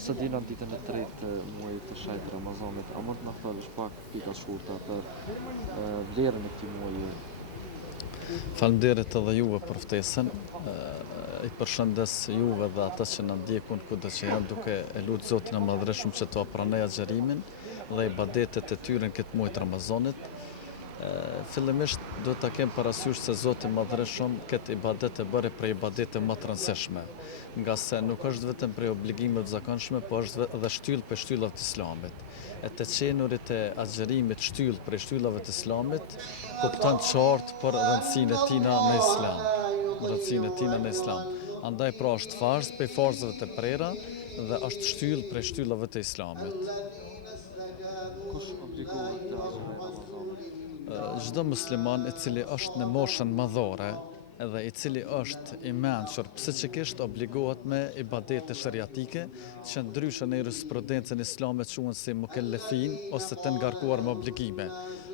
Së dinë ditën e tretë të muajit të shejtë Ramazanit, a mund të na folësh pak pika shkurta për vlerën e këtij muaji? Faleminderit edhe juve për ftesën. I përshëndes juve dhe ata që na ndjekun kudo që janë, duke e lutur Zotin e Madhreshëm që t'ua pranoj agjërimin dhe ibadetet e tyre në këtë muaj të Ramazanit. Fillimisht do ta kem parasysh se Zoti i Madhreshëm këtë ibadet e bëri për ibadete më të rëndësishme, nga se nuk është vetëm për obligime të zakonshme, por është edhe shtyllë për shtyllave të Islamit. E të qenurit e agjërimit shtyllë për shtyllave të Islamit kupton qartë për rëndësinë e tina në Islam. Rëndësinë e tina në Islam. Andaj pra është farzë për farzëve të prera dhe është shtyllë për shtyllave të Islamit. Kush obligohet të agjërojë Ramazanit? Çdo musliman i cili është në moshën madhore edhe i cili është i mençur psikikisht obligohet me ibadete shariatike që ndryshe në jurisprudencën islame quhen si mukellefin ose të ngarkuar me obligime.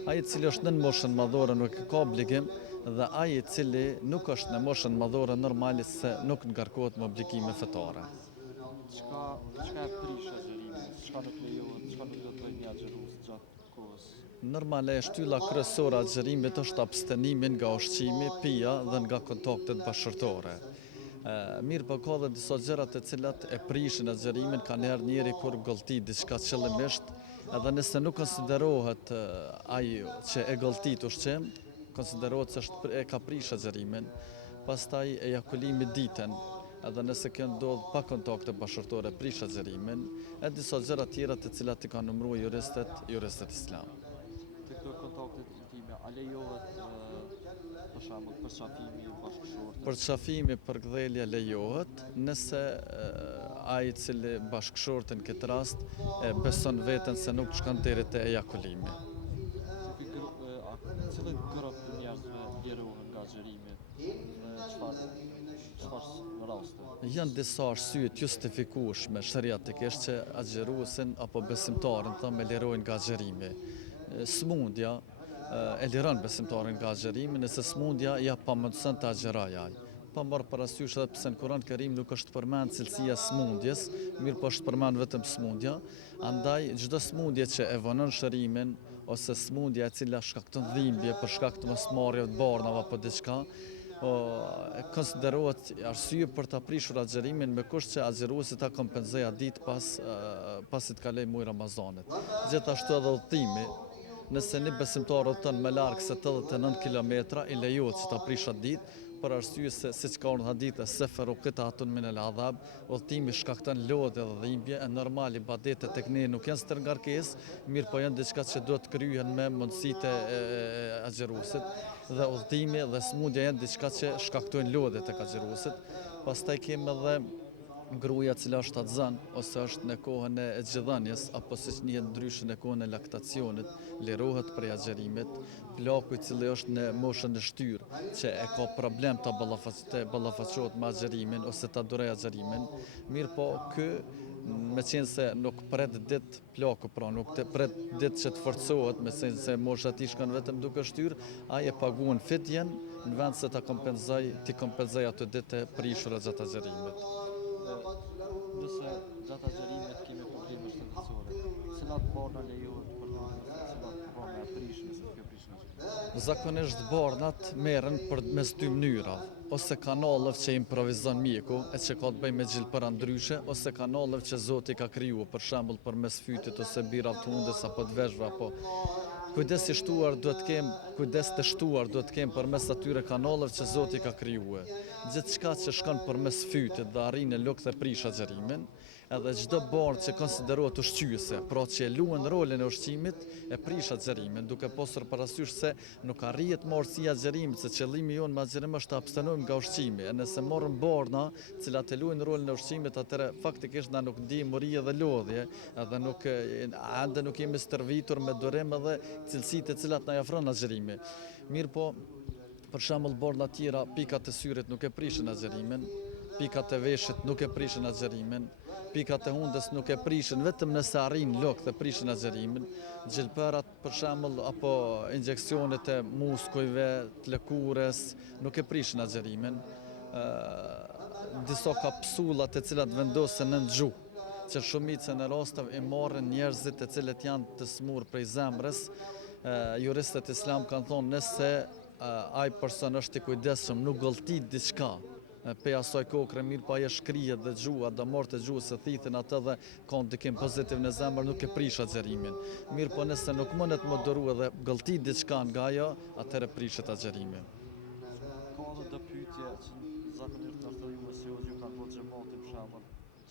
Ai i cili është në moshën madhore nuk ka obligim dhe ai i cili nuk është në moshën madhore normalisht se nuk ngarkohet me obligime fetare. Çka e prish agjërimin? Çka nuk lejohet, çka nuk do të bëjë një agjërues gjatë kohës? Normale shtylla kryesore e agjërimit është abstenimi nga ushqimi, pija dhe nga kontaktet bashkërtore. Mirë po ka dhe disa gjëra të cilat e prishin agjërimin, kanëherë njeri kur gollti diçka qëllimisht, edhe nëse nuk konsiderohet ai që e golltit ushqim, konsiderohet se e ka prish agjërimin. Pastaj ejakulimi ditën, edhe nëse kjo ndodh pa kontakte bashkërtore prish agjërimin, e disa gjëra tjera të cilat i kanë numëruar juristët islam. Të këto kontaktet intime, a lejohet për shembull përçafimi bashkëshortes? Përçafimi për gdhelje lejohet nëse ai i cili bashkëshorten në këtë rast beson veten se nuk shkon deri te ejakulimi. Cilët grup të njerëzve lirohen nga agjërimi dhe çfarë raste? Janë disa arsye të justifikueshme shariatikisht që agjëruesin apo besimtarin me lirojnë nga agjërimi. Smundja e liron besimtarin nga agjërimi nëse smundja ja pamundson të agjërojë ai. Pa marrë parasysh edhe pse në Kur'an Kerim nuk është përmend cilësia e smundjes, mirë po është përmend vetëm smundja, andaj çdo smundje që e vonon shërimin ose smundja e cila shkakton dhimbje për shkak të mosmarrjeve të barnave apo diçka, konsiderohet arsye për ta prishur agjërimin me kusht që agjëruesi ta kompenzojë atë ditë pasi të kalojë muaji Ramazanit. Gjithashtu edhe udhëtimi, nëse një besimtar udhëton më larg se 89 kilometra, i lejohet që ta prish atë ditë, për arsye se siç ka ardhur hadithe seferu qitatun min al-adhab, udhëtimi shkakton lodhje dhe dhimbje, e normal ibadetet tek ne nuk janë stër ngarkesë, mirë po janë diçka që duhet kryhen me mundësitë e agjëruesit, dhe udhëtimi dhe smundja janë diçka që shkaktojnë lodhje tek agjëruesit. Pastaj kemi edhe gruaja e cila është atzan ose është në kohën e gjithëdhënies apo siç njihet ndryshe në kohën e laktacionit, lirohet prej agjërimit. Plaku i cili është në moshën e shtyrë, që e ka problem të ballafaqohet me agjërimin ose ta durojë agjërimin, mirë po ky me qenë se nuk pret ditë plaku, pra nuk pret ditë që të forcohet, me qenë se mosha e tij shkon vetëm duke shtyrë, ai e paguan fitjen në vend se ta kompenzoj ato ditë e prishura gjatë agjërimit. Nëse gjatë agjërimit kemi probleme shëndetësore, cilat barna lejohet të përdoren ose cilat barna e prish nëse nuk e prish agjërimin? Zakonisht barnat merren mes dy mënyrave, ose kanaleve që improvizon mjeku, e që ka të bëjë me gjilpëra ndryshe, ose kanaleve që Zoti ka krijuar, për shembull përmes fytit ose birrave të hundës apo të vezhve apo kujdes të shtuar duhet të kem përmes atyre kanaleve që Zoti ka krijuar. Gjithçka që shkon përmes fytit dhe arrin në lok dhe prish agjërimin, edhe çdo barë që konsiderohet ushqyese, pra që luan rolin e ushqimit, e prish agjërimin, duke pasur parasysh se nuk arrihet marrësia e agjërimit, se qëllimi jon me agjërim është të abstenojmë nga ushqimi. E nëse morrëm barna, të cilat e luajnë rolin e ushqimit, atëherë faktikisht na nuk ndijmë uri dhe lodhje, edhe ende nuk jemi stërvitur me durim edhe cilësitë e cilat na ofron agjërimi. Mirë po, për shembull barna tjera, pikat e syrit nuk e prishin agjërimin, pikat e veshit nuk e prishin agjërimin, pikat e hundës nuk e prishin, vetëm nëse arrin lok dhe prishin agjerimin. Gjilperat për shembull apo injeksionet e muskujve, të lëkurës nuk e prishin agjerimin. Disa kapsullat e cilat vendosen në gjuhë, që shumicën e rasteve i marrin njerëzit e cilët janë të smur prej zemrës. Juristët islam kanë thonë nëse ai person është i kujdesshëm, nuk gëlltit diçka, pe asaj kokre mirë pa e shkrihet dhe gjua, damart e gjuhës se thithin atë dhe ka ndikim pozitiv në zemër, nuk e prish agjerimin. Mirë po nëse nuk mundet më dëru edhe gëlltit diçka nga ajo, atëherë prishet agjerimin. Ka edhe do pyetje që zakonisht ndoshta ju si ju kanë bërë xhamati për shembull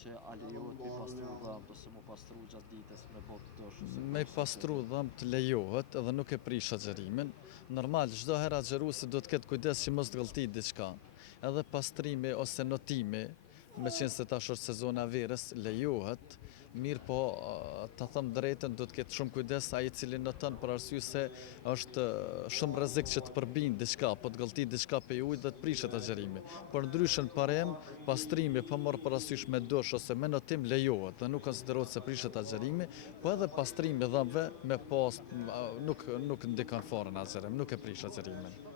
që a lejohet me pastru dhëmt ose me pastru gjatë ditës me botë dosh ose Me pastru dhëmt lejohet edhe nuk e prish agjerimin. Normal, çdo herë agjeruesi do të ketë kujdes që mos të gëlltit diçka. Edhe pastrimi ose notimi, me qenë se tash është sezona verës, lejohet, mirë po ta them drejtën do të ketë shumë kujdes ai i cili noton për arsye se është shumë rrezik që të përbin diçka, po të gëlltit diçka pe ujë dhe të prishet agjerimi. Por ndryshën parem, pastrimi pa marrë parasysh me dush ose me notim lejohet dhe nuk konsiderohet se prishet agjerimi, po edhe pastrimi dhëmbëve me pas nuk ndikon fare në agjerim, nuk e prish agjerimin.